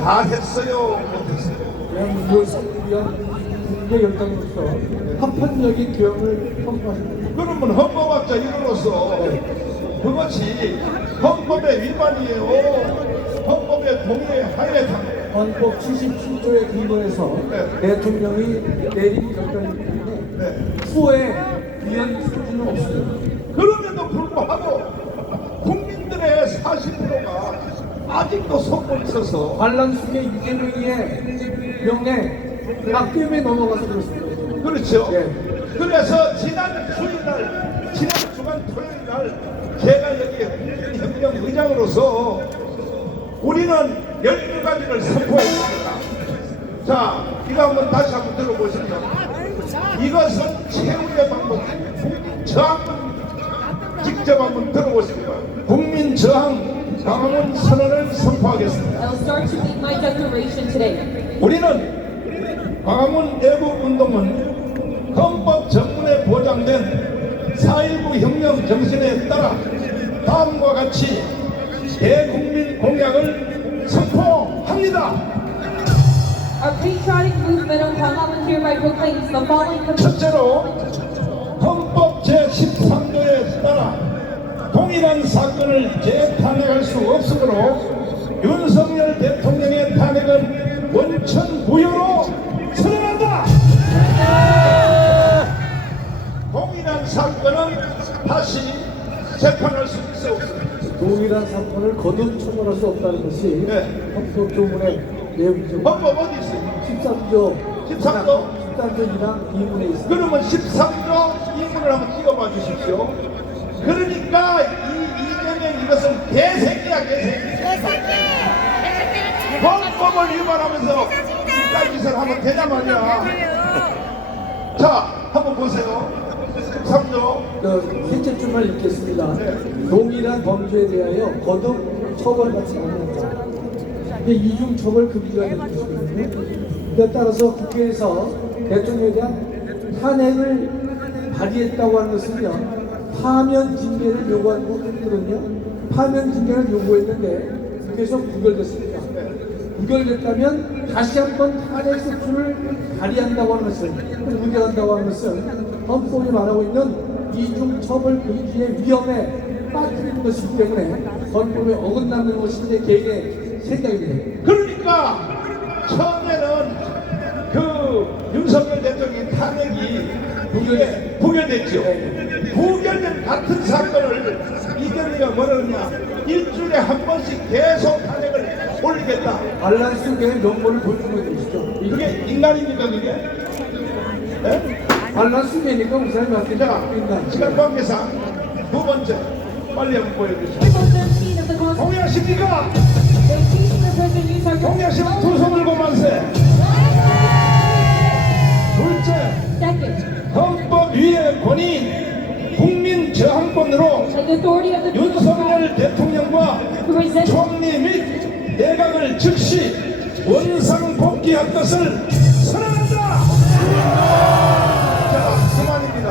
잘했어요, 못했어요? 대한민국을 살리기 위한 국민의 열당으로서 합헌적인 교형을 선포하십니다. 그러면 헌법학자 이로서 그것이 헌법의 위반이에요. 헌법의 동의하에 헌법 77조에 근거해서 네. 대통령이 내린 결정이기 때문에 후에 위헌 소지는 없습니다. 그럼에도 불구하고 국민들의 40%가 아직도 속고 있어서 반란순의 이재명의 명예 낙점에 넘어가서 그렇습니다. 그렇죠. 예. 그래서 지난 주일날, 지난 주간 토요일날 제가 여기 국민혁명 의장으로서 우리는 12가지를 선포했습니다. 자, 이거 한번 다시 한번 들어보시면 이것은 최후의 방법, 국민 저항 직접 한번 들어보십니다. 국민 저항 광화문 선언을 선포하겠습니다. I'll start to make my declaration today. 우리는 광화문 애국 운동은 헌법 정문에 보장된 4.19 혁명 정신에 따라 다음과 같이 대국민 공약을 선포합니다. Our patriotic movement on Gwanghwamun hereby proclaims the following commitments. 첫째로 헌법 제13조에 따라 동일한 사건을 재탄핵할 수 없으므로 윤석열 대통령의 탄핵은 원천 무효로 선언한다. 동일한 사건은 다시 재판할 수 있어 없습니다. 동일한 사건을 거듭 처벌할 수 없다는 것이 네. 헌법 조문의 내용이죠. 헌법 어디 있어요? 13조 13조? 13조 2항 2문에 있습니다. 그러면 13조 2문을 한번 찍어봐 주십시오. 그러니까 이재명 이것은 개새끼야, 개새끼. 헌법을 위반하면서 이딴 짓을 하면 되냐 말이야. 자, 한번 보세요. 13조. 셋째 줄만 읽겠습니다. 동일한 범죄에 대하여 거듭 처벌받지 않는다. 이게 이중 처벌 금지가 되는 것이거든요. 그에 따라서 국회에서 대통령에 대한 탄핵을 발의했다고 하는 것은요, 파면 징계를 요구하고 했거든요. 파면 징계를 요구했는데 국회에서 부결됐습니다. 부결됐다면 다시 한번 탄핵 소추를 발의한다고 하는 것은, 의결한다고 하는 것은 헌법이 말하고 있는 이중 처벌 금지의 위험에 빠뜨리는 것이기 때문에 헌법에 어긋나는 것이 제 개인의 생각입니다. 그러니까 처음에는 그 윤석열 대통령 탄핵이 부결됐죠. 부결된 같은 사건을 이경희가 뭐라 그러냐, 일주일에 한 번씩 계속 탄핵을 올리겠다. 반란수의 명분을 보여주는 것이죠. 그게 인간입니까, 그게? 네? 반란수계니까 우리 사람이 맞게 자, 시간 관계상 두 번째 빨리 한번 보여주시죠. Article 13 of the Constitution. 동의하십니까? The impeachment of President Yoon Suk-yeol. 동의하시면 두 손을 고만세. 둘째, Second, 헌법 위의 권위, 국민 저항권으로 and the authority of the people of God 윤석열 대통령과 to resist 총리 및 내각을 즉시 원상 복귀할 것을 선언한다. 자, 그만입니다.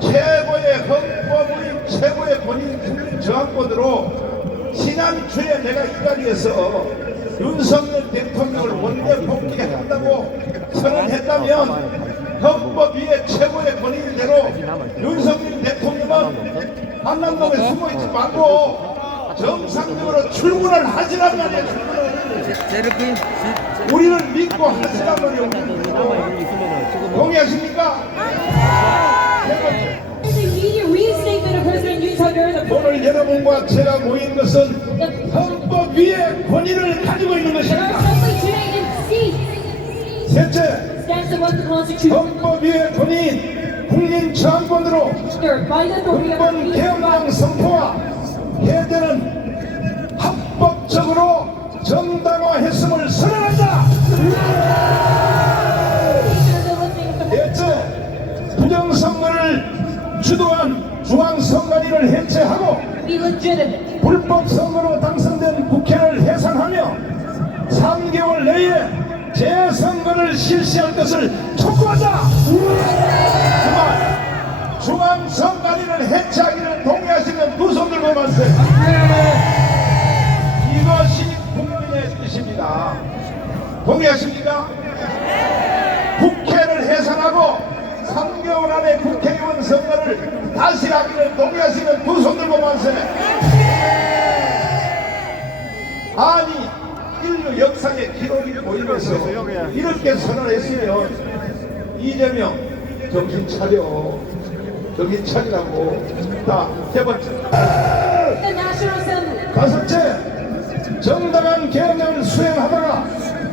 최고의 헌법의 최고의 권위 국민 저항권으로 지난주에 내가 이 자리에서 윤석열 대통령을 원내 복귀한다고 선언했다면 헌법 위의 최고의 권위대로 윤석열 대통령은 한남동에 숨어있지 말고 정상적으로 출근을 하시란 말이에요. 출근을 우리를 믿고 하시란 말이에요. 동의하십니까? 세 번째, the immediate reinstatement of President Yoon Suk-yeol. 오늘 여러분과 제가 모인 것은 헌법 위의 권위를 가지고 있는 Our 것입니다. assembly today in seat 셋째, stands above the Constitution. 헌법 위의 권위 국민 저항권으로 Third, by the authority of the 국권 people of 개헌령 God. 선포와 해제는 합법적으로 정당화했음을 선언한다. 넷째, 부정선거를 주도한 중앙선관위를 해체하고 Be legitimate. 불법 선거로 당선된 국회를 해산하며 3개월 내에 재선거를 실시할 것을 촉구한다. 그만 중앙선관위를 해체하기를 동의하시는 두 손 들고 만세. 이것이 국민의 뜻입니다. 동의하십니까? 국회를 해산하고 3개월 안에 국회의원 선거를 다시 하기를 동의하시는 두 손 들고 만세. 아니 인류 역사의 기록이 보이면서 이렇게 선언했으면 이재명 정신 차려, 정신 차리라고. 자, 세 번째, The National Assembly. 다섯째, 정당한 계엄령을 수행하다가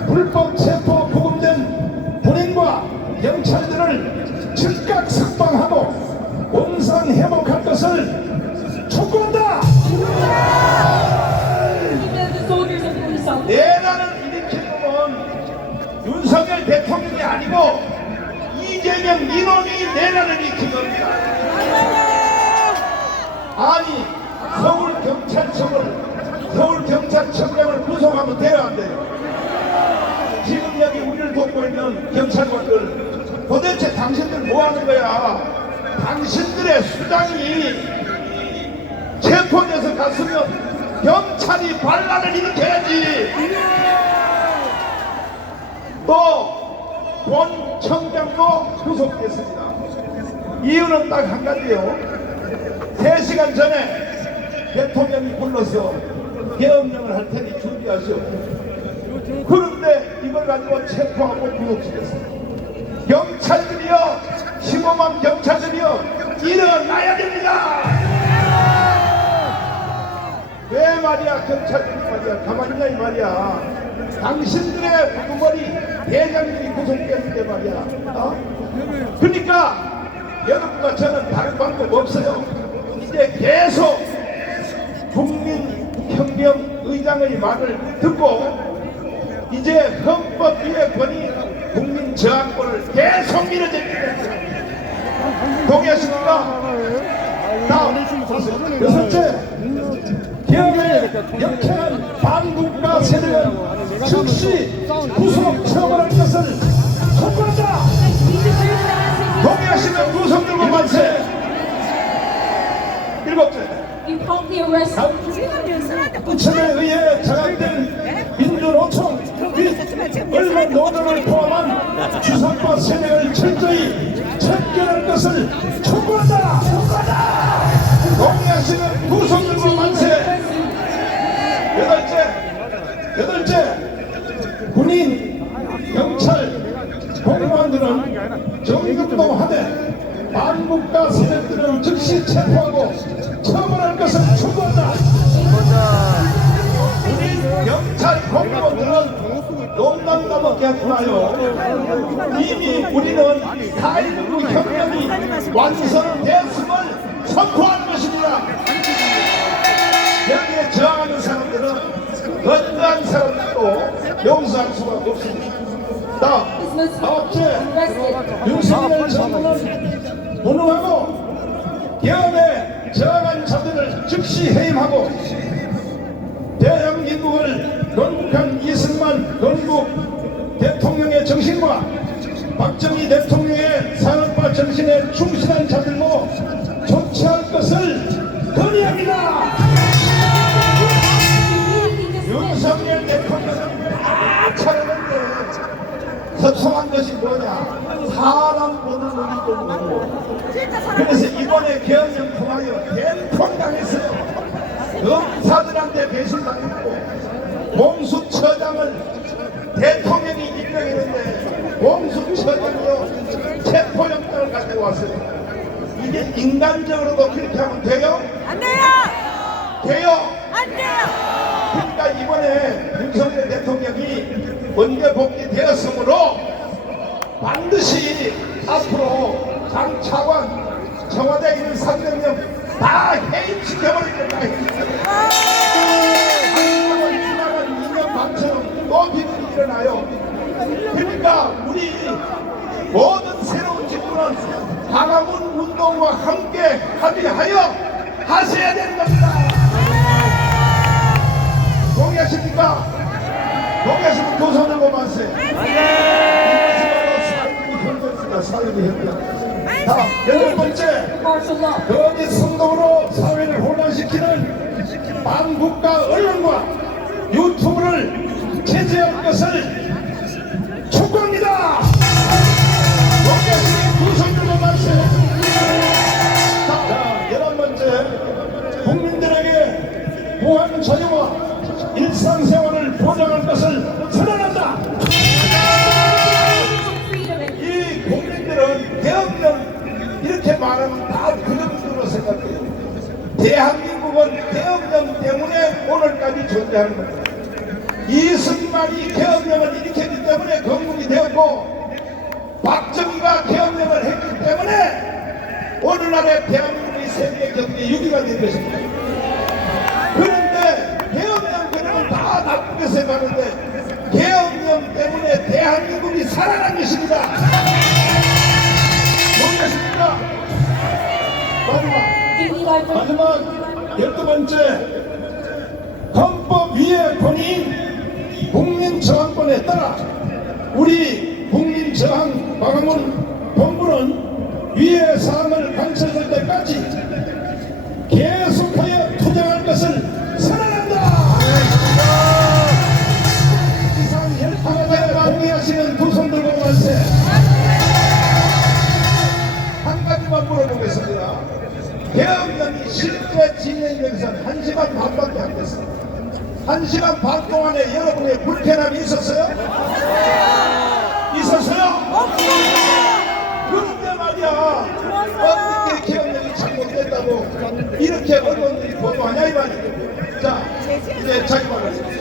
불법 체포 구금된 본인과 경찰들을 즉각 석방하고 원상 회복할 것을 촉구한다. Even the soldiers and police officers. 내란을 일으킨 놈은 윤석열 대통령이 아니고 이재명 이놈이 내란을 일으킨 겁니다. 아니 서울경찰청장을 구속하면 돼야 안 돼요? 지금 여기 우리를 돕고 있는 경찰관들 도대체 당신들 뭐 하는 거야? 당신들의 수장이 체포돼서 갔으면 경찰이 반란을 일으켜야지. 또 본 청장도 구속됐습니다. 이유는 딱 한 가지요. 3시간 전에 대통령이 불러서 계엄령을 할 테니 준비하시오. 그런데 이걸 가지고 체포하고 구속시켰습니다. 경찰들이요, 15만 경찰들이요, 일어나야 됩니다. 왜 말이야, 경찰들이 말이야, 가만히 있냐 이 말이야. 당신들의 우두머리 대장들이 구속됐는데 말이야. 어? 그러니까 여러분과 저는 다른 방법 없어요. 이제 계속 국민혁명의장의 말을 듣고 이제 헌법 위의 권위 국민 저항권을 계속 밀어제기를 동의하십니까? 다음 여섯째, 계엄에 역행한 반국가 세력은 즉시 구속 처벌할 것을 촉구한다. 동의하시면 두 손 들고 만세. 일곱째, You promptly arrest 부천에 의해 장악된 민주노총 및 언론 노동을 포함한 주사파 세력을 철저히 척결할 것을 촉구한다. 동의하시는 두 손 들고 만세. 여덟째, 군인, 경찰, 공무원들은 정금도 하되 반국가 세력들을 즉시 체포하고 처벌할 것을 촉구한다. 군인, 경찰, 공무원들은 농담 따먹게 하지 마요. 이미 우리는 4.19 혁명이 완성됐음을 선포하는 것입니다. 여기에 저항하는 사람들은 어떠한 사람들도 용서할 수가 없습니다. 아홉째, 윤석열 정부는 무능하고 계엄에 저항한 자들을 즉시 해임하고 대한민국을 건국한 이승만 건국 대통령의 정신과 박정희 대통령의 산업화 정신에 충실한 자들로 조치할 것을 건의합니다. 윤석열 대통령은 다 차렸는데 허통한 것이 뭐냐? 사람 보는 눈이 좀 모르고. 그래서 이번에 계엄령 통하여 대통당했어요. 검사들한테 배신당했고 공수처장을 대통령이 임명했는데 공수처장이요 체포영장을 가지고 왔어요. 이게 인간적으로도 그렇게 하면 돼요? 안 돼요! 돼요? 안 돼요! 그러니까 이번에 윤석열 대통령이 번개 복귀되었으므로 반드시 앞으로 장 차관 청와대에 있는 300명 다 해임시켜버리겠다. 한국은 지나간 2년 반처럼 또 비극이 일어나요. 그러니까 우리 모든 새로운 정부는 광화문 운동과 함께 합의하여 하셔야 되는 겁니다. 동의하십니까? 동의하시면 두 손 들고 만세. 사회를 협력. 자, 여덟 번째, martial law. 거짓 선동으로 사회를 혼란시키는 반국가 언론과 유튜브를 제재할 것을 존재하는 겁니다. 이승만이 계엄령을 일으켰기 때문에 건국이 되었고 박정희가 계엄령을 했기 때문에 오늘날의 대한민국이 세계 경제 6위가 된 것입니다. 그런데 계엄령 그러면 다 나쁘게 생각하는데 계엄령 때문에 대한민국이 살아난 것입니다. 모르겠습니까? 마지막 12번째, 헌법 위의 본인 국민저항권에 따라 우리 국민저항 광화문 본부는 위의 사항을 관철될 때까지 계속하여 투쟁할 것을 선언한다. 이상 12번째 동의하시는 두 손 들고 말세. 한 가지만 물어보겠습니다. 계엄령이 실제 진행되기선 1시간 반밖에 안 됐어요. 1시간 반 동안에 여러분의 불편함이 있었어요? 있었어요? 그런데 말이야, 어떻게 계엄령이 잘못됐다고 이렇게 언론들이 보도하냐 이 말이에요. 자, 이제 자기 말을